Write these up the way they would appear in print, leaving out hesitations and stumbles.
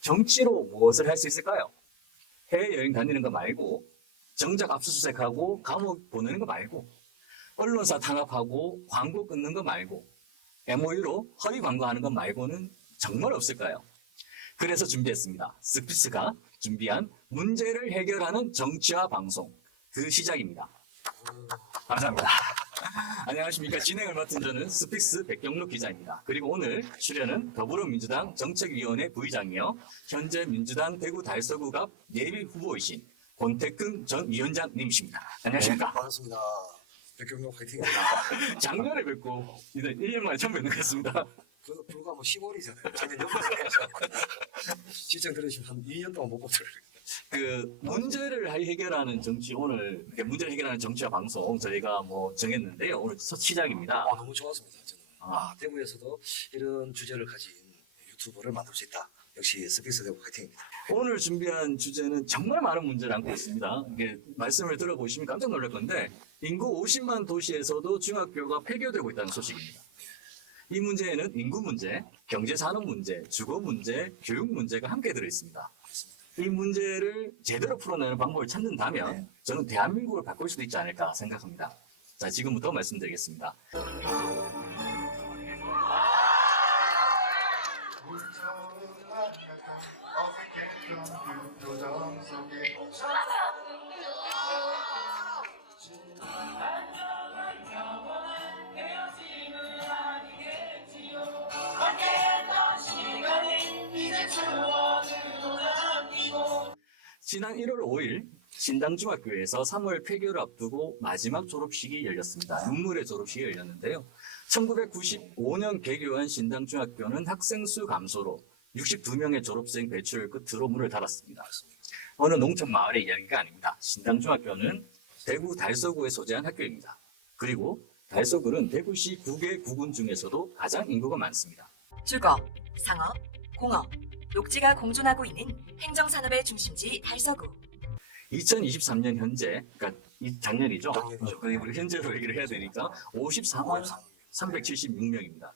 정치로 무엇을 할 수 있을까요? 해외여행 다니는 거 말고, 정작 압수수색하고 감옥 보내는 거 말고, 언론사 탄압하고 광고 끊는 거 말고, MOU로 허위 광고하는 것 말고는 정말 없을까요? 그래서 준비했습니다. 스피스가 준비한 문제를 해결하는 정치화 방송, 그 시작입니다. 감사합니다. 안녕하십니까. 진행을 맡은 저는 스픽스 백경록 기자입니다. 그리고 오늘 출연은 더불어민주당 정책위원회 부의장이요, 현재 민주당 대구 달서구갑 예비 후보이신 권태근 전 위원장님이십니다. 안녕하십니까. 네, 반갑습니다. 백경록 화이팅입니다. 작년에 뵙고 이제 1년 만에 처음 뵙는 것 같습니다. 그 불과 10월이잖아요. 작년 연말에 시청 들으시면 한 2년 동안 못 보더라고요. 그 문제를 해결하는 정치, 오늘 이렇게 문제를 해결하는 정치화 방송 저희가 뭐 정했는데요. 오늘 첫 시작입니다. 너무 좋았습니다. 저는 대구에서도 이런 주제를 가진 유튜버를 만들 수 있다. 역시 스피스 대구 화이팅입니다. 오늘 준비한 주제는 정말 많은 문제를 안고 있습니다. 이게 말씀을 들어보시면 깜짝 놀랄 건데, 인구 50만 도시에서도 중학교가 폐교되고 있다는 소식입니다. 이 문제에는 인구 문제, 경제 산업 문제, 주거 문제, 교육 문제가 함께 들어있습니다. 이 문제를 제대로 풀어내는 방법을 찾는다면 저는 대한민국을 바꿀 수도 있지 않을까 생각합니다. 자, 지금부터 말씀드리겠습니다. 지난 1월 5일 신당중학교에서 3월 폐교를 앞두고 마지막 졸업식이 열렸습니다. 눈물의 졸업식이 열렸는데요. 1995년 개교한 신당중학교는 학생 수 감소로 62명의 졸업생 배출 끝으로 문을 닫았습니다. 어느 농촌 마을의 이야기가 아닙니다. 신당중학교는 대구 달서구에 소재한 학교입니다. 그리고 달서구는 대구시 9개 구군 중에서도 가장 인구가 많습니다. 주거, 상업, 공업, 녹지가 공존하고 있는 행정산업의 중심지 달서구. 2023년 현재, 그러니까 작년이죠. 작년이죠. 우리 현재로 얘기를 해야 되니까 54만 376명입니다.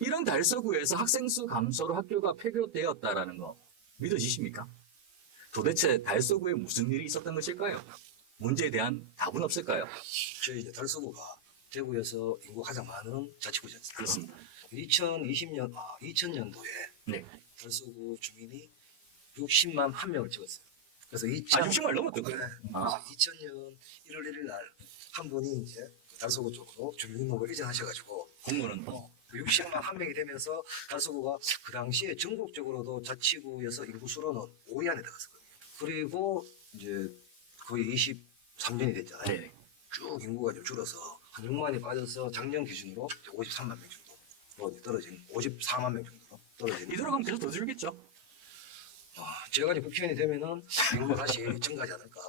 이런 달서구에서 학생 수 감소로 학교가 폐교되었다라는 거 믿어지십니까? 도대체 달서구에 무슨 일이 있었던 것일까요? 문제에 대한 답은 없을까요? 저희 이제 달서구가 대구에서 인구 가장 많은 자치구지 않습니까? 그렇습니다. 2020년도에 네. 달서구 주민이 60만 1명을 찍었어요. 그래서 60만 넘었다고요? 네. 그래서 2000년 1월 1일 날 한 분이 이제 달서구 쪽으로 주민등록을 이전하셔가지고 공무원은 60만 1명이 되면서 달서구가 그 당시에 전국적으로도 자치구에서 인구수로는 5위 안에 들어갔었거든요. 그리고 이제 거의 23년이 됐잖아요. 네. 쭉 인구가 좀 줄어서 한 6만이 빠져서 작년 기준으로 53만 명 정도 떨어진 54만 명 정도로 떨어진. 이대로 가면 계속 더 줄겠죠? 제가 이제 국회의원이 되면은 인구가 다시 증가하지 않을까.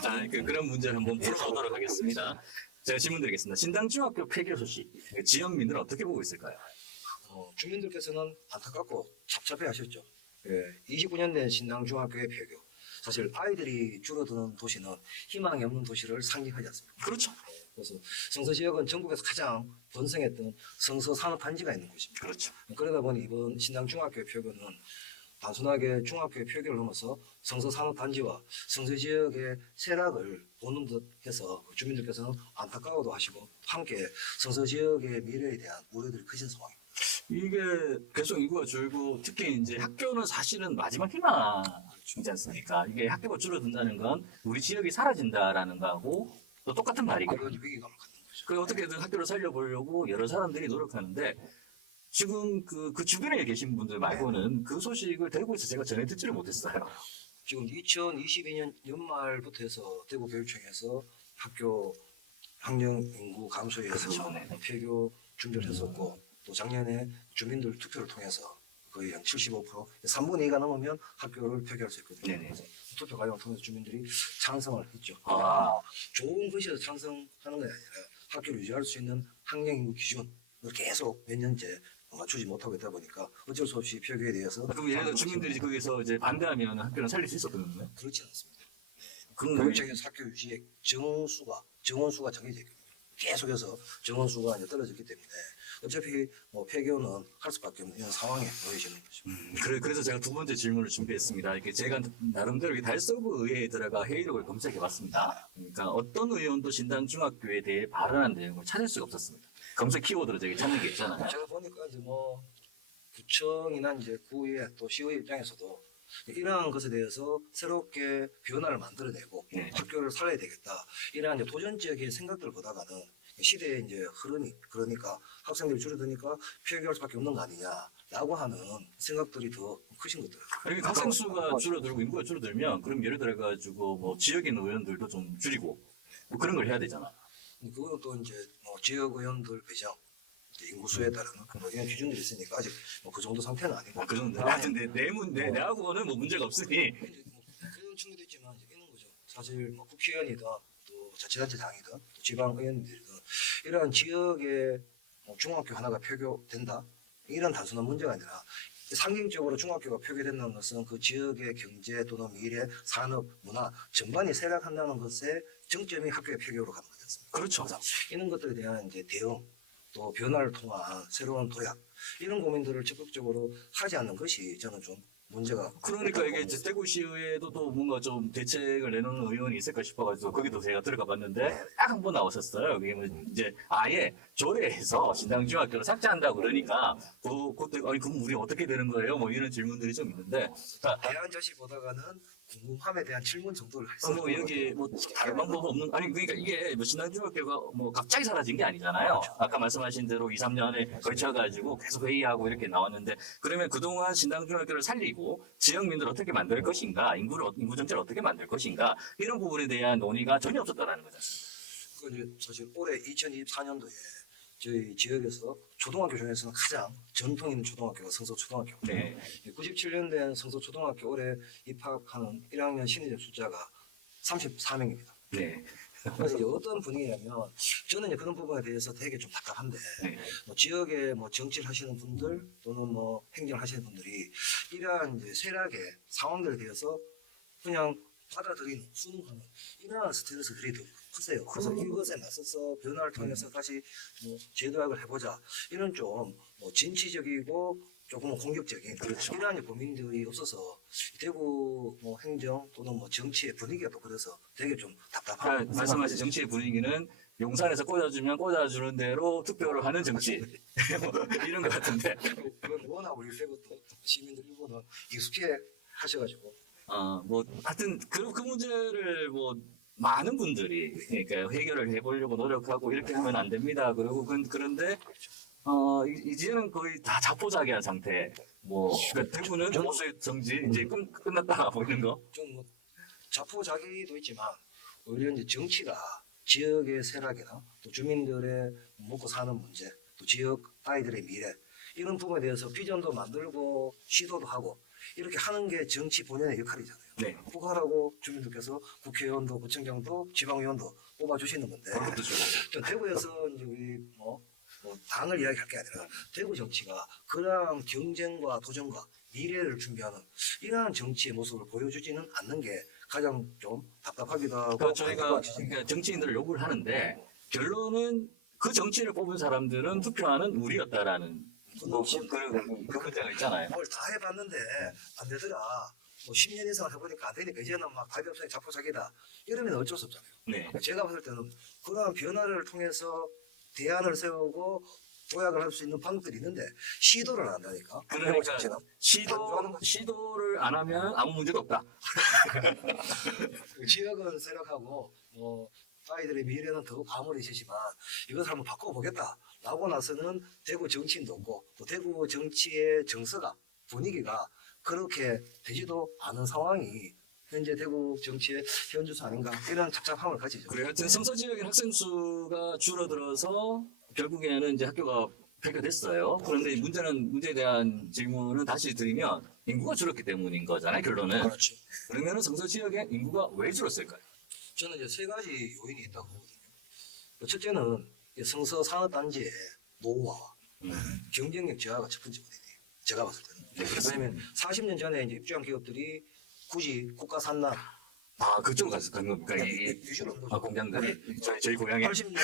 자, 그런 문제를 한번 풀어보도록 하겠습니다. 제가 질문 드리겠습니다. 신당중학교 폐교 소식, 지역민들은 어떻게 보고 있을까요? 주민들께서는 안타깝고 찹찹해 하셨죠. 29년 된 신당중학교의 폐교. 사실 아이들이 줄어드는 도시는 희망이 없는 도시를 상징하지 않습니까? 그렇죠. 그래서 성서 지역은 전국에서 가장 번성했던 성서 산업 단지가 있는 곳입니다. 그렇죠. 그러다 보니 이번 신당중학교의 폐교는 단순하게 중학교의 폐교를 넘어서 성서 산업 단지와 성서 지역의 쇠락을 보는 듯 해서 주민들께서는 안타까워도 하시고 함께 성서 지역의 미래에 대한 우려들이 크신 상황입니다. 이게 계속 인구가 줄고 특히 이제 학교는 사실은 마지막 희망이지 않습니까? 이게 학교가 줄어든다는 건 우리 지역이 사라진다라는 거하고 또 똑같은 말이고. 그런 위기감을 갖는 거죠. 그 어떻게든 학교를 살려보려고 여러 사람들이 노력하는데 지금 그 주변에 계신 분들 말고는 그 소식을 대구에서 제가 전해 듣지를 못했어요. 지금 2022년 연말부터 해서 대구 교육청에서 학교 학령 인구 감소에 대해서 그렇죠. 네. 폐교 준비를 했었고 또 작년에 주민들 투표를 통해서 거의 한 75%, 3분의 2가 넘으면 학교를 폐교할 수 있거든요. 네네. 그래서 투표 과정을 통해서 주민들이 찬성을 했죠. 아. 좋은 것이라서 찬성하는 게 아니라 학교를 유지할 수 있는 학령 인구 기준을 계속 몇 년째 맞추지 못하고 있다 보니까 어쩔 수 없이 폐교에 대해서. 그럼 예를 들어 주민들이 거기서 이제 반대하면 학교는 살릴 수 있었던 건가요? 그렇지 않습니다. 그건 교육청에서 학교 유지의 정원수가 정해져 있거든요. 계속해서 정원수가 이제 떨어졌기 때문에 어차피 뭐 폐교는 할 수밖에 없는 이런 상황에 놓여지는 거죠. 그래서 제가 두 번째 질문을 준비했습니다. 이렇게 제가 나름대로 이렇게 달서구 의회에 들어가 회의록을 검색해봤습니다. 그러니까 어떤 의원도 신당중학교에 대해 발언한 내용을 찾을 수가 없었습니다. 검색 키워드로 저기 찾는 게 있잖아요. 제가 보니까 이제 뭐 구청이나 이제 구의회 또 시의 입장에서도 이러한 것에 대해서 새롭게 변화를 만들어내고 네. 학교를 살려야 되겠다. 이러한 이제 도전적인 생각들을 보다가는 시대의 이제 흐름이 그러니까 학생들이 줄어드니까 폐교할 수밖에 없는 거 아니냐라고 하는 생각들이 더 크신 것들. 그리고 학생 수가 줄어들고 인구가 줄어들면 그럼 예를 들어가지고 뭐 지역인 의원들도 좀 줄이고 뭐 그런 걸 해야 되잖아. 그거는 또 이제 뭐 지역 의원들 배정, 이제 인구수에 따른 뭐 이런 기준들이 있으니까 아직 뭐 그 정도 상태는 아니고. 그 정도. 하여튼 내하고는 뭐 문제가 없으니. 이제 뭐 그런 친구도 있지만 이제 있는 거죠. 사실 뭐 국회의원이든 또 자치단체장이든 또 지방 의원들이든 이러한 지역의 뭐 중학교 하나가 폐교된다 이런 단순한 문제가 아니라 상징적으로 중학교가 폐교된다는 것은 그 지역의 경제 또는 미래, 산업, 문화 전반이 쇠락한다는 것에 정점이 학교의 폐교로 가는 거지 않습니까? 그렇죠. 그래서 이런 것들에 대한 이제 대응 또 변화를 통한 새로운 도약 이런 고민들을 적극적으로 하지 않는 것이 저는 좀 문제가. 그러니까 이게 이제 대구시의회도 또 뭔가 좀 대책을 내놓는 의원이 있을까 싶어가지고 거기도 제가 들어가 봤는데 딱 한 번 나왔었어요. 그게 뭐 이제 아예 조례에서 신당중학교를 삭제한다고 그러니까 그때 아니 그럼 우리 어떻게 되는 거예요? 뭐 이런 질문들이 좀 있는데 그러니까 대안자시 보다가는 궁금함에 대한 질문 정도를 했어요. 뭐 여기 뭐 다른 방법 없는 아니 그러니까 이게 뭐 신당중학교가 뭐 갑자기 사라진 게 아니잖아요. 아까 말씀하신 대로 2, 3년에 걸쳐가지고 계속 회의하고 이렇게 나왔는데 그러면 그동안 신당중학교를 살리고 지역민들을 어떻게 만들 것인가 인구 정책을 어떻게 만들 것인가 이런 부분에 대한 논의가 전혀 없었다라는 거죠. 그 이제 사실 올해 2024년도에 저희 지역에서 초등학교 중에서는 가장 전통 있는 초등학교가 성서초등학교. 네. 97년 된 성서초등학교 올해 입학하는 1학년 신입생 숫자가 34명입니다. 네. 그래서 이제 어떤 분위기냐면 저는 이제 그런 부분에 대해서 되게 좀 답답한데 네. 뭐 지역에 뭐 정치를 하시는 분들 또는 뭐 행정을 하시는 분들이 이러한 이제 쇠락의 상황들에 대해서 그냥 받아들이는 순응하는 이러한 스트레스들이 더 크세요. 그래서 이것에 맞서서 변화를 통해서 다시 뭐 제도약을 해보자 이런 좀 뭐 진취적이고 조금 공격적인 이러한 고민들이 없어서 대구 뭐 행정 또는 뭐 정치의 분위기가 또 그래서 되게 좀 답답하고 그러니까 말씀하신 정치의 분위기는 용산에서 꽂아주면 꽂아주는 대로 투표를 하는 정치 뭐 이런 것 같은데 그건 워낙 우리 빼고 또 시민들 일부는 익숙해 하셔가지고 뭐 하여튼 그 문제를 뭐 많은 분들이 그러니까 해결을 해보려고 노력하고 이렇게 하면 안 됩니다. 그리고 그런데 이제는 거의 다 자포자기한 상태. 뭐 그러니까 대구는 보수의 정지 이제 끝났다 보이는 거. 좀 뭐 자포자기도 있지만 오히려 이제 정치가 지역의 쇠락이나 또 주민들의 먹고 사는 문제 또 지역 아이들의 미래 이런 부분에 대해서 비전도 만들고 시도도 하고 이렇게 하는 게 정치 본연의 역할이잖아요. 네. 그거 하라고 주민들께서 국회의원도 구청장도 지방의원도 뽑아주시는 건데 그것도 좋고. 또 대구에서 이제 우리 뭐 당을 이야기할 게 아니라 대구 정치가 그러한 경쟁과 도전과 미래를 준비하는 이러한 정치의 모습을 보여주지는 않는 게 가장 좀 답답하기도 하고 그러니까 저희가 그러니까 정치인들을 요구를 하는데 결론은 그 정치를 뽑은 사람들은 투표하는 우리였다라는 그 문제가 있잖아요. 뭘 다 해봤는데 안 되더라. 뭐 10년 이상 해보니까 안 되니까 이제는 막 답이 없으니 자포자기다. 이러면 어쩔 수 없잖아요. 네. 제가 봤을 때는 그러한 변화를 통해서 대안을 세우고 도약을 할 수 있는 방법들이 있는데 시도를 안 한다니까. 그러니까 자체는. 시도를 안 하면 아무 문제도 없다. 그 지역은 쇠락하고 뭐 아이들의 미래는 더욱 암울해지지만 이것을 한번 바꿔보겠다라고 나서는 대구 정치인도 없고 또 대구 정치의 정서가 분위기가 그렇게 되지도 않은 상황이 현재 대구 정치의 현주소 아닌가 이런 착잡함을 가지죠. 그래 하여튼 성서 지역의 학생 수가 줄어들어서 결국에는 이제 학교가 폐교됐어요. 그런데 문제에 대한 질문은 다시 드리면 인구가 줄었기 때문인 거잖아요. 결론은. 그렇죠. 그러면 성서 지역의 인구가 왜 줄었을까요? 저는 이제 세 가지 요인이 있다고 보거든요. 첫째는 성서 산업단지의 노후화와 경쟁력 저하가 첫 번째 원인이에요. 제가 봤을 때는. 왜냐하면 40년 전에 이제 입주한 기업들이 굳이 국가 산나 아, 그쪽으로 가서 간 겁니까? 유지를 한 거죠. 아, 공장들이? 저희 고향에? 80년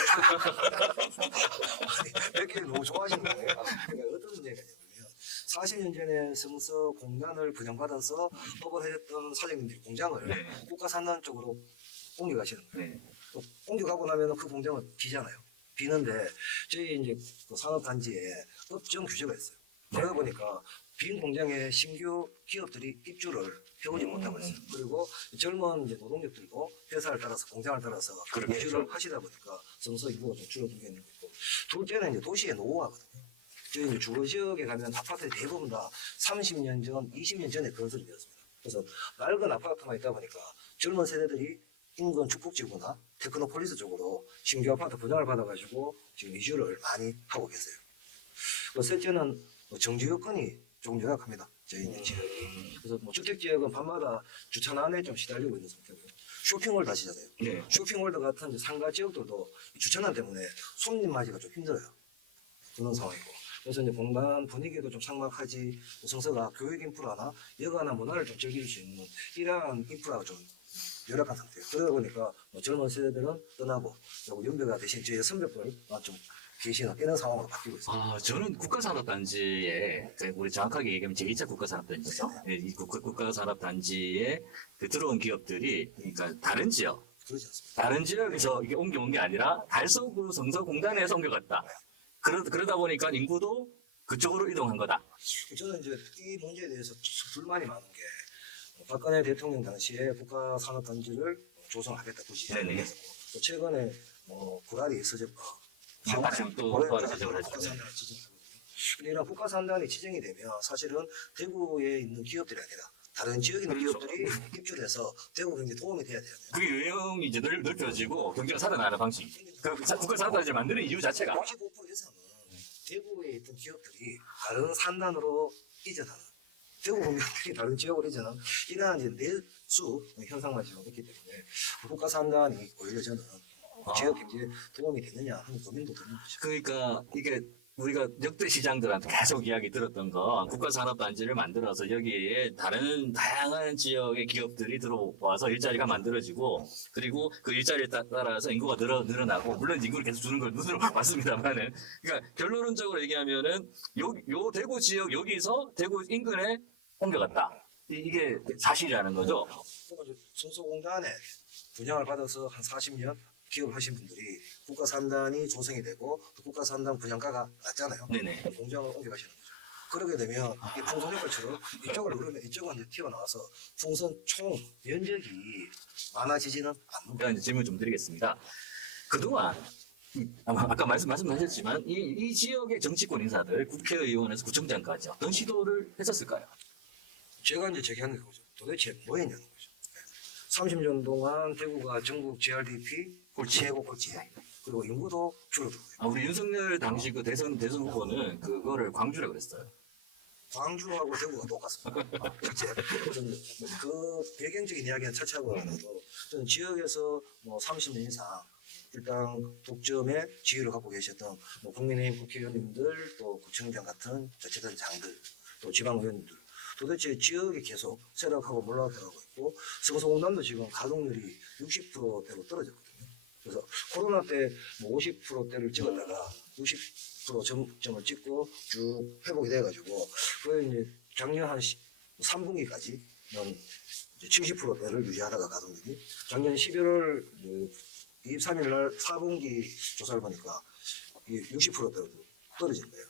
몇 개 너무 좋아하시는 거예요. 그러니까 어떤 문제가 있냐면 40년 전에 성서 공단을 분양받아서 업을 했던 사장님들이 공장을 네. 국가산단 쪽으로 옮겨가시는 거예요. 네. 또 옮겨가고 나면 그 공장은 비잖아요. 비는데 저희 이제 그 산업단지에 법정 규제가 있어요. 그러다 보니까 빈 공장에 신규 기업들이 입주를 해오지 못하고 있어요. 그리고 젊은 이제 노동력들도 회사를 따라서 공장을 따라서 그렇겠죠. 입주를 하시다 보니까 성서 인구가 좀 줄어들게 있는 거고. 둘째는 이제 도시의 노후화거든요. 저희 이제 주거 지역에 가면 아파트 대부분 다 30년 전, 20년 전에 건설이 되었습니다. 그래서 낡은 아파트만 있다 보니까 젊은 세대들이 인근 축복지구나 테크노폴리스 쪽으로 신규 아파트 분양을 받아가지고 지금 이주를 많이 하고 계세요. 그 셋째는 뭐 정지 여건이 조금 열악합니다. 저희 이제 지역이. 그래서 뭐 주택지역은 밤마다 주차난에 좀 시달리고 있는 상태고요. 쇼핑몰 다시잖아요. 네. 쇼핑몰드 같은 이제 상가 지역들도 이 주차난 때문에 손님 맞이가 좀 힘들어요. 그런 상황이고. 그래서 이제 공간 분위기도 좀 삭막하지, 성서가 교육 인프라나 여가나 문화를 좀 즐길 수 있는 이러한 인프라가 좀 열악한 상태예요. 그러다 보니까 뭐 젊은 세대들은 떠나고, 그리고 연배가 대신 저희 선배들만 좀 계시는 이런 상황으로 바뀌고 있습니다. 아, 저는 국가산업단지에, 우리 정확하게 얘기하면 제2차 국가산업단지죠. 예, 이 국가산업단지에 그 들어온 기업들이, 그러니까 다른 지역, 그러지 않습니다. 다른 지역에서 이게 옮겨온 게 아니라 달서구 성서공단에서 옮겨갔다. 그러다 보니까 인구도 그쪽으로 이동한 거다. 저는 이제 이 문제에 대해서 불만이 많은 게 박근혜 대통령 당시에 국가산업단지를 조성하겠다 굳이 네네. 했었고 또 최근에 뭐 구라리 서적과 지금 또 또한 지적을 하죠. 국가산단을 지정하거든요. 근데 이런 국가산단이 지정이 되면 사실은 대구에 있는 기업들이 아니라 다른 지역에 있는 그렇죠. 기업들이 입주를 해서 대구 경제에 도움이 돼야 돼요. 그게 유형이 이제 넓혀지고 경제가 살아나는 방식. 그 국가산업단지를 만드는 이유 자체가 55% 이상은 대구에 있던 기업들이 다른 산단으로 이전하는 대구 공장들이 다른 지역으로 이전하는 이러한 이제 내수 현상만 지금 있기 때문에 국가 산단이 오히려 저는 지역 경제에 도움이 되느냐 하는 고민도 드는 거죠. 그러니까 이게 우리가 역대 시장들한테 계속 이야기 들었던 거 국가산업단지를 만들어서 여기에 다양한 지역의 기업들이 들어와서 일자리가 만들어지고 그리고 그 일자리에 따라서 인구가 늘어나고 물론 인구를 계속 주는 걸 눈으로 봤습니다만은 그러니까 결론적으로 얘기하면은 요 대구 지역 여기서 대구 인근에 옮겨갔다. 이게 사실이라는 거죠. 그리고 이제 성소공단에 분양을 받아서 한 40년 기업을 하신 분들이 국가산단이 조성이 되고 또 국가산단 분양가가 낮잖아요. 네네. 공장을 옮겨가시는 거죠. 그러게 되면 이 풍선 효과처럼 이쪽을 누르면 이쪽은 이제 튀어나와서 풍선 총 면적이 많아지지는 않는 제가 이제 질문 좀 드리겠습니다. 그동안 아까 말씀하셨지만 이 지역의 정치권 인사들 국회의원에서 구청장까지 어떤 시도를 했었을까요? 제가 이제 제기하는 거죠. 도대체 뭐 했냐는 거죠. 30년 동안 대구가 전국 GRDP 최고 꼴찌 그리고 인구도 줄어들고요. 우리 윤석열 당시 그 대선 후보는 그거를 광주라고 그랬어요. 광주하고 대구가 똑같습니다. 실제 그 배경적인 이야기는 차치하고 하더라도 저는 지역에서 뭐 30년 이상 일단 독점의 지위를 갖고 계셨던 뭐 국민의힘 국회의원님들 또 구청장 같은 자치단장들 또 지방의원님들 도대체 지역이 계속 쇠락하고 몰락하고 있고 성서공단도 지금 가동률이 60%대로 떨어졌거든요. 그래서 코로나 때 뭐 50%대를 찍었다가 60% 점을 찍고 쭉 회복이 돼가지고 그 이제 작년 한 3분기까지는 이제 70%대를 유지하다가 가동률이 작년 11월 23일 날 4분기 조사를 보니까 이게 60%대로 떨어진 거예요.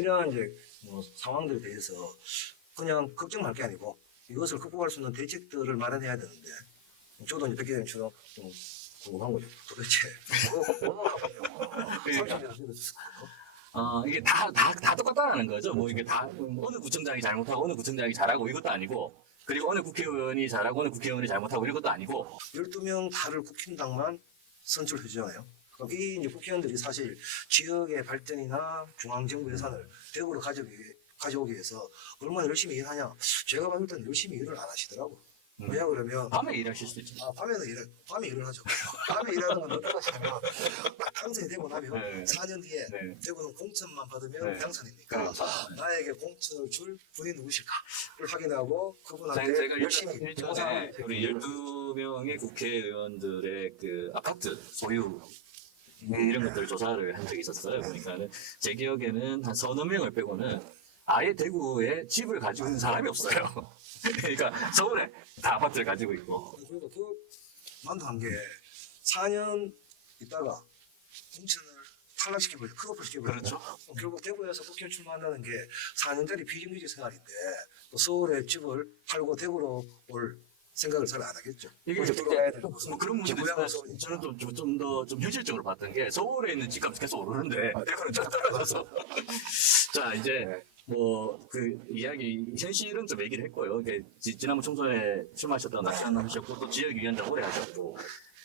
이러한 이제 뭐 상황들에 대해서 그냥 걱정할 게 아니고 이것을 극복할 수 있는 대책들을 마련해야 되는데 저도 이제 백 기자님처럼 좀 궁금한 거죠. 도대체 뭐가 하거든요. 30년 전에 이게 다 똑같다는 거죠. 뭐 이게 다 어느 구청장이 잘못하고 어느 구청장이 잘하고 이것도 아니고 그리고 어느 국회의원이 잘하고 어느 국회의원이 잘못하고 이런 것도 아니고 12명 다를 국힘당만 선출해주잖아요. 그럼 이 이제 국회의원들이 사실 지역의 발전이나 중앙정부 예산을 대구로 가져오기 위해서 얼마나 열심히 일하냐. 제가 봤을 때는 열심히 일을 안 하시더라고요. 왜냐 그러면 밤에 일하실 수도 있죠. 밤에 일을 하죠. 밤에 일하는 건 어떻게 하시냐면 당선이 되고 나면 네. 4년 뒤에 네. 대구는 공천만 받으면 네. 당선이니까 그렇죠. 나에게 공천을 줄 분이 누구실까를 확인하고 그분한테 제가 열심히 일전에 봉사를 우리 12명의 국회의원들의 그 아파트 소유 이런 것들을 조사를 한 적이 있었어요. 그러니까는 제 기억에는 한 서너 명을 빼고는 아예 대구에 집을 가지고 있는 사람이 없어요. 그러니까 서울에 다 아파트를 가지고 있고. 그리고 만도 한 게 4년 있다가 공천을 탈락시켜버려 컷오프 시켜버려. 그렇죠. 결국 대구에서 국회 출마한다는 게 4년짜리 비정규직 생활인데 또 서울에 집을 팔고 대구로 올 생각을 잘 안 하겠죠. 이게 먼저 들어가야 되는 뭐 그런 문제도 고향은 있어요. 서울이니까. 저는 좀 더 좀 현실적으로 봤던 게 서울에 있는 집값이 계속 오르는데 대구는 좀 떨어져서. 자 이제 뭐 그 이야기 현실은 좀 얘기를 했고요. 이게 지난번 총선에 출마하셨다가 낙선하셨고 또 지역위원장 오래 하셨고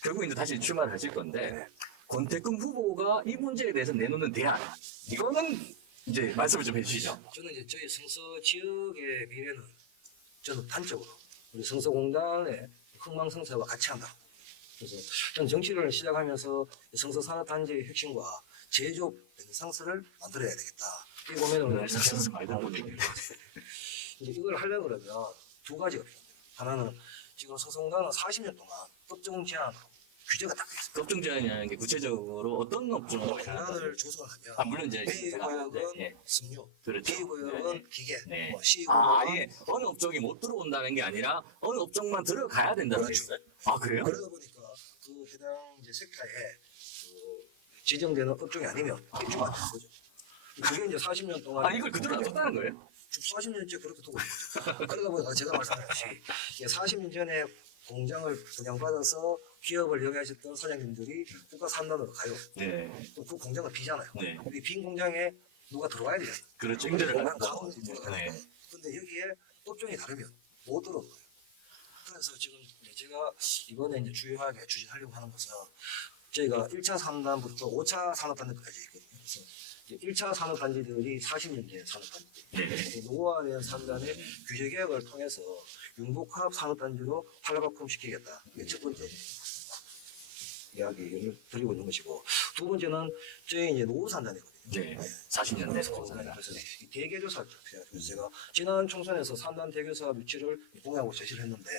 결국 이제 다시 출마를 하실 건데 권태금 후보가 이 문제에 대해서 내놓는 대안 이거는 이제 말씀을 좀 해주시죠. 저는 이제 저희 성서 지역의 미래는 저는 단적으로 우리 성서공단의 흥망성쇠와 같이 한다. 그래서 저는 정치를 시작하면서 성서 산업단지의 혁신과 제조업 르네상스를 만들어야 되겠다. 이 고민을 르네상스 많이 듣는 얘기예요. 이제 이걸 하려고 그러면 두 가지가 필요합니다. 하나는 지금 성서공단은 40년 동안 법정 제한으로 규제가 딱 돼 있습니다. 업종 제한이라는 게 구체적으로 어떤 업종을 공단을 조성하면 물론 이제 A 구역은 예. 섬유, 그렇죠. B 구역은 기계, 네. 뭐 C 아, 구역은 아예 어느 업종이 못 들어온다는 게 아니라 어느 업종만 들어가야 된다는 게 그렇죠. 있어요. 아 그래요? 그러다 보니까 그 해당 이제 섹터에 그 지정되는 업종이 아니면 입주가 안 되는 거죠. 그게 이제 40년 동안 아 이걸 그대로 놔뒀다는 거예요? 40년째 그렇게 두고 있는 거죠. 그러다 보니까 제가 말씀드렸듯이 40년 전에 공장을 분양받아서 기업을 영위하셨던 사장님들이 국가 산단으로 가요. 네. 또 그 공장을 비잖아요. 네. 이 빈 공장에 누가 들어와야 되잖아요. 그렇죠. 근데 임대를 공장 받고. 가동이 들어가는 네. 거예요. 근데 여기에 업종이 다르면 못 들어오는 거예요. 그래서 지금 이제 제가 이번에 이제 주요하게 추진하려고 하는 것은 저희가 1차 산단부터 5차 산업단지까지 있거든요. 그래서 이제 1차 산업단지들이 40년 된 산업단지들. 네. 노후화된 산단의 규제 개혁을 통해서 융복합 산업단지로 활발화시키겠다. 이게 첫 번째 이야기를 드리고 있는 것이고, 두 번째는 저희 이제 노후 산단이거든요. 네. 40년 내서 그래서 이 대개조사를 그래서 제가 지난 총선에서 산단 대개조사 유치를 공약으로 제시를 했는데,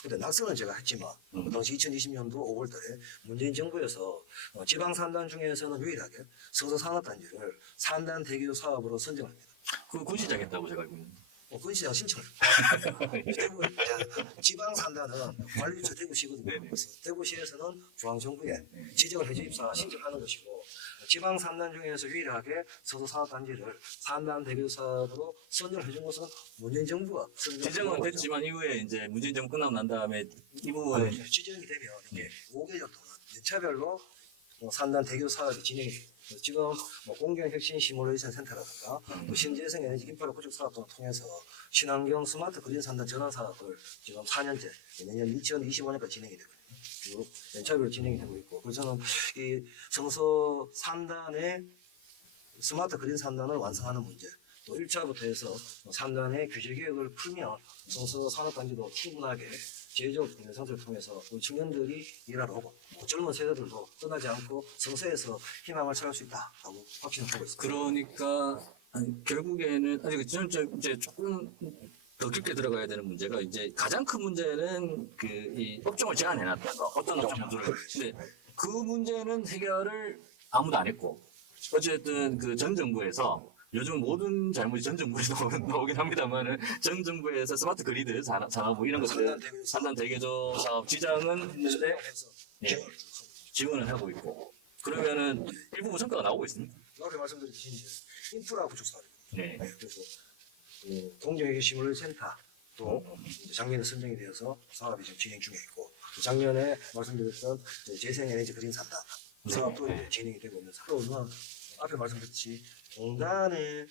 근데 낙선은 제가 했지만 그 당시 2020년도 5월달에 문재인 정부에서 지방 산단 중에서는 유일하게 서서 산업단지를 산단 대개조 사업으로 선정합니다. 그 군시작했다고 제가 알고 있는데. 군시장 신청을 대구 지방 산단은 관리처 대구시거든요. 네네. 그래서 대구시에서는 중앙정부에 지정을 해주 입사 신청하는 것이고, 지방 산단 중에서 유일하게 서서 산업단지를 산단 대교 사업으로 선정을 해준 것은 문재인 정부가 지정은 됐지만 이후에 이제 문재인 정부 끝나고 난 다음에 이 부분은 지정이 되면 이게 네. 5개월 동안 연차별로 산단 대교 사업이 진행이 돼요. 그래서 지금 공경혁신 시뮬레이션 센터라든가 또 신재생 에너지 인프라 구축 사업 등을 통해서 친환경 스마트 그린 산단 전환 사업을 지금 4년째 내년 2025년까지 진행이 되거든요. 그리고 연차별로 진행이 되고 있고, 그래서 저는 이 성서 산단의 스마트 그린 산단을 완성하는 문제, 또 1차부터 해서 산단의 규제 개혁을 풀면 성서 산업단지도 충분하게 제조업 르네상스를 통해서 우리 청년들이 일하러 오고 또 젊은 세대들도 떠나지 않고 성서에서 희망을 찾을 수 있다라고 확신을 하고 있습니다. 그러니까 결국에는 아니 저는 이제 조금 더 깊게 들어가야 되는 문제가 이제 가장 큰 문제는 그 이 업종을 제한해놨다가 어떤 업종 들어요. 근데 그 문제는 해결을 아무도 안 했고 어쨌든 그 전 정부에서 요즘 모든 잘못이 전 정부에서 나오긴 합니다만은 전 정부에서 스마트 그리드 산업 뭐 이런 것들 산단 대개조 사업 지정은 했는데 예, 지원을 하고 있고 그러면은 일부분 성과가 나오고 있습니다. 앞에 말씀드렸듯이 이제 인프라 구축 사업입니다. 네. 그래서 공정회계 시뮬레이션 센터 또 이제 작년에 선정이 되어서 사업이 지금 진행 중에 있고, 또 작년에 말씀드렸던 재생에너지 그린 산단 사업도 네. 진행이 되고 있는 사업은 앞에 말씀드렸듯이 공단의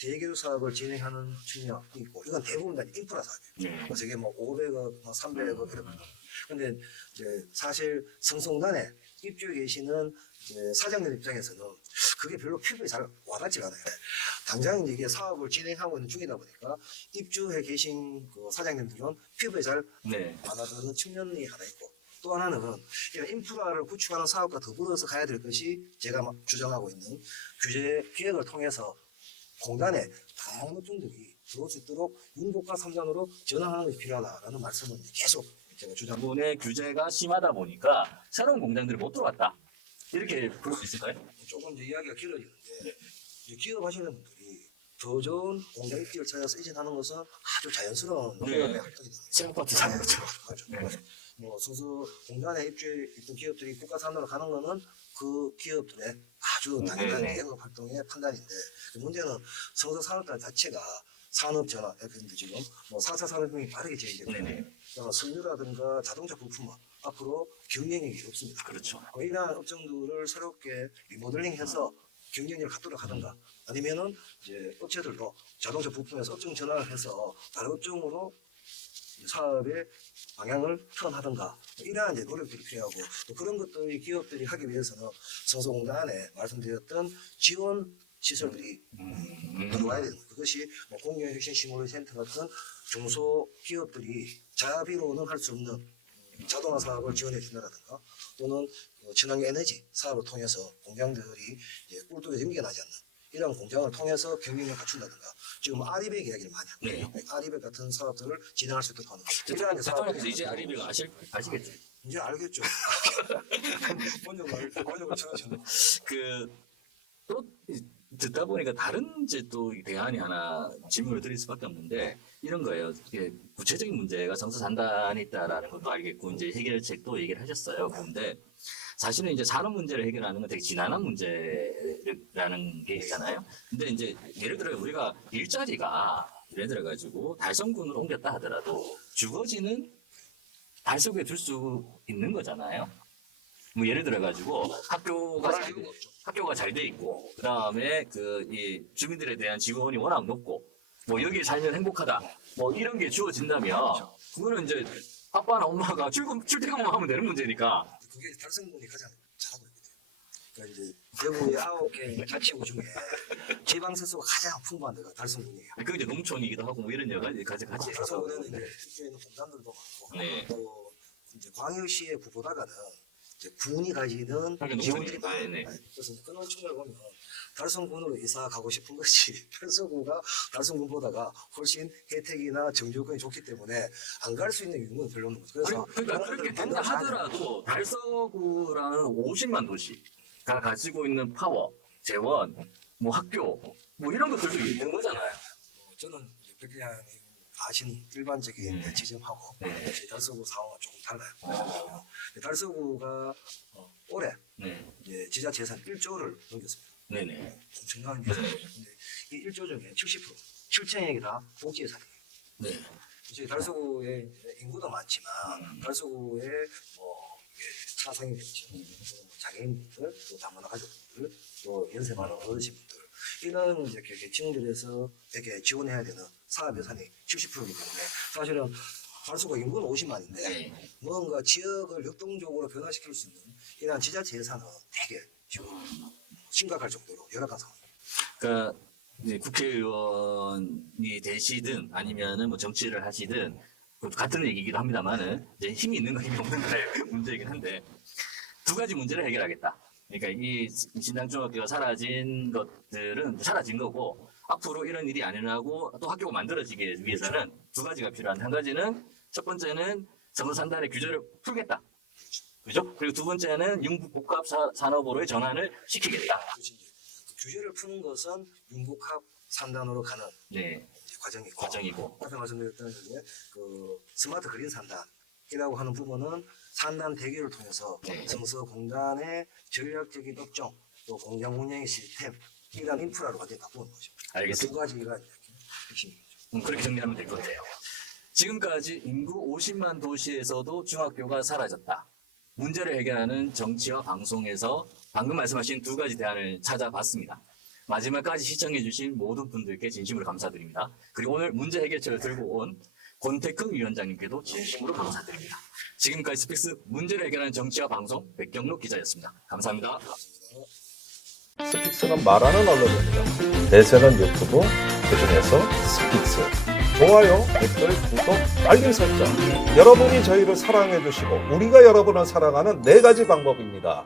대개조 사업을 진행하는 측면이 있고, 이건 대부분 다 인프라 사업이에요. 네. 그래서 이게 뭐 500억, 뭐 300억 이런 거. 근데 이제 사실 성송단에 입주해 계시는 이제 사장님 입장에서는 그게 별로 피부에 잘 와닿지 않아요. 당장 이제 이게 사업을 진행하고 있는 중이다 보니까 입주해 계신 그 사장님들은 피부에 잘 네. 와닿는 측면이 하나 있고, 또 하나는 이런 인프라를 구축하는 사업과 더불어서 가야 될 것이 제가 막 주장하고 있는 규제 기획을 통해서 공단에 다양한 업종들이 들어올 수 있도록 융복과 3단으로 전환하는 것이 필요하다라는 말씀을 이제 계속 제가 주장하고 부분의 규제가 심하다 보니까 새로운 공장들이 못 들어왔다. 이렇게 볼 수 있을까요? 조금 이제 이야기가 길어지는데, 이제 기업하시는 분들이 더 좋은 공장 입지를 찾아서 이전하는 것은 아주 자연스러운 네. 기업의 활동이다. 생각보다 잘 거죠. 맞죠. 네. 뭐 소수 공단에 입주해 있던 기업들이 국가산으로 가는 거는 그 기업들의 아주 당연한 네. 대응 활동의 판단인데, 문제는 성서산업단 자체가 산업 전환, 근데 지금 뭐 4차 산업혁명이 빠르게 진행되고 네네. 석유라든가 자동차 부품은 앞으로 경쟁력이 없습니다. 그렇죠. 이러한 업종들을 새롭게 리모델링해서 경쟁력을 갖도록 하든가, 아니면은 이제 업체들도 자동차 부품에서 업종 전환을 해서 다른 업종으로 사업의 방향을 턴하든가, 이러한 이제 노력들이 필요하고, 또 그런 것들이 기업들이 하기 위해서는 성서공단에 말씀드렸던 지원 시설들이 들어와야 되는 거예요. 그것이 뭐 공유혁신 시뮬레이션 센터 같은 중소기업들이 자비로는 할 수 없는 자동화 사업을 지원해 준다든가, 또는 친환경 에너지 사업을 통해서 공장들이 이제 꿀뚝에 연결하지 않는 이런 공장을 통해서 경쟁력을 갖춘다든가, 지금 아리백 이야기를 많이 하고 네. 아리백 같은 사업들을 진행할 수 있도록 하는 거죠. 이러한 이제 대통령께서 이제 아리백을 아시겠죠? 이제 알겠죠. 번역을 쳐주는 또 듣다 보니까 다른 이제 또 대안이 하나 질문을 드릴 수밖에 없는데 이런 거예요. 이게 구체적인 문제가 정서 산단에 있다라는 것도 알겠고 이제 해결책도 얘기를 하셨어요. 그런데 사실은 이제 산업 문제를 해결하는 건 되게 지난한 문제라는 게 있잖아요. 근데 이제 예를 들어 우리가 일자리가 예를 들어 가지고 달성군으로 옮겼다 하더라도 주거지는 달서구에 둘 수 있는 거잖아요. 뭐 예를 들어 가지고 학교가 잘 돼 있고, 그 다음에 이 주민들에 대한 지원이 워낙 높고, 뭐 여기 살면 행복하다, 뭐 이런 게 주어진다면, 그거는 이제 아빠나 엄마가 출퇴근만 하면 되는 문제니까. 그게 달성군이 가장 잘하고 있거든요. 그러니까 이제 대구의 9개 자치구 중에 지방 세수가 가장 풍부한 데가 달성군이에요. 그게 이제 농촌이기도 하고, 뭐 이런 여러 가지 같이 해서. 달성군에는 이제 입주에 있는 공단들도 많고, 네. 또 이제 광역시의 구보다가는 이제 군이 가지는 하긴 지원들이 농촌이니까, 많아요. 네. 그래서 그런 측면을 보면 달성군으로 이사 가고 싶은 것이 달서구가 달성군보다가 훨씬 혜택이나 정조건이 좋기 때문에 안 갈 수 있는 이유는 별로 없는 거죠. 그래서 그러니까 그렇게 된다 하더라도 달서구라는 50만 도시가 가지고 있는 파워, 재원, 뭐 학교, 뭐 이런 것들도 있는 거잖아요. 저는 백기장이 아시는 일반적인 지점하고 네. 달서구 상황은 조금 달라요. 달서구가 올해 네. 이제 지자재산 1조를 넘겼습니다. 네네. 엄청난 게 근데 이 1조 중에 70%, 7천억이 다 복지예산이에요. 네. 이제 달서구에 인구도 많지만 달서구에 뭐 차상이겠죠. 또 장애인분들, 또 다문화 가족분들, 또 연세 많은 어르신분들, 이런 이제 계층들에서 이렇게 지원해야 되는 사업 예산이 70%이기 때문에 사실은 달서구 인구는 50만인데 네. 뭔가 지역을 역동적으로 변화시킬 수 있는 이러한 지자체 예산은 되게 지금 심각할 정도로 열악한 상황입니다. 그러니까 이제 국회의원이 되시든 아니면은 뭐 정치를 하시든 그것도 같은 얘기이기도 합니다만은 이제 힘이 있는 거 힘이 없는 거의 문제이긴 한데 두 가지 문제를 해결하겠다. 그러니까 이 진당중학교가 사라진 것들은 사라진 거고 앞으로 이런 일이 안 일어나고 또 학교가 만들어지기 위해서는 두 가지가 필요한데 한 가지는 첫 번째는 정서산단의 규제를 풀겠다. 그죠? 그리고 두 번째는 융복합 산업으로의 전환을 시키겠다. 그렇지. 그 규제를 푸는 것은 융복합 3단으로 가는 네, 과정이고, 과정이고. 아까 말씀드렸던 그 스마트 그린 산단이라고 하는 부분은 산단 대결을 통해서 네. 성서공단의 전략적인 업종, 또 공장 운영의 시스템, 이런 인프라로 완전히 바꾸는 거죠. 알겠습니다. 두 가지가 핵심이죠. 그렇게 정리하면 될 것 같아요. 지금까지 인구 50만 도시에서도 중학교가 사라졌다. 문제를 해결하는 정치와 방송에서 방금 말씀하신 두 가지 대안을 찾아봤습니다. 마지막까지 시청해주신 모든 분들께 진심으로 감사드립니다. 그리고 오늘 문제 해결책을 들고 온 권태큰 위원장님께도 진심으로 감사드립니다. 지금까지 스픽스 문제를 해결하는 정치와 방송 백경록 기자였습니다. 감사합니다. 그렇습니다. 스픽스는 말하는 언론입니다. 대세는 유튜브, 그중에서 스픽스. 좋아요, 댓글, 구독, 알림 설정. 여러분이 저희를 사랑해 주시고 우리가 여러분을 사랑하는 4가지 방법입니다.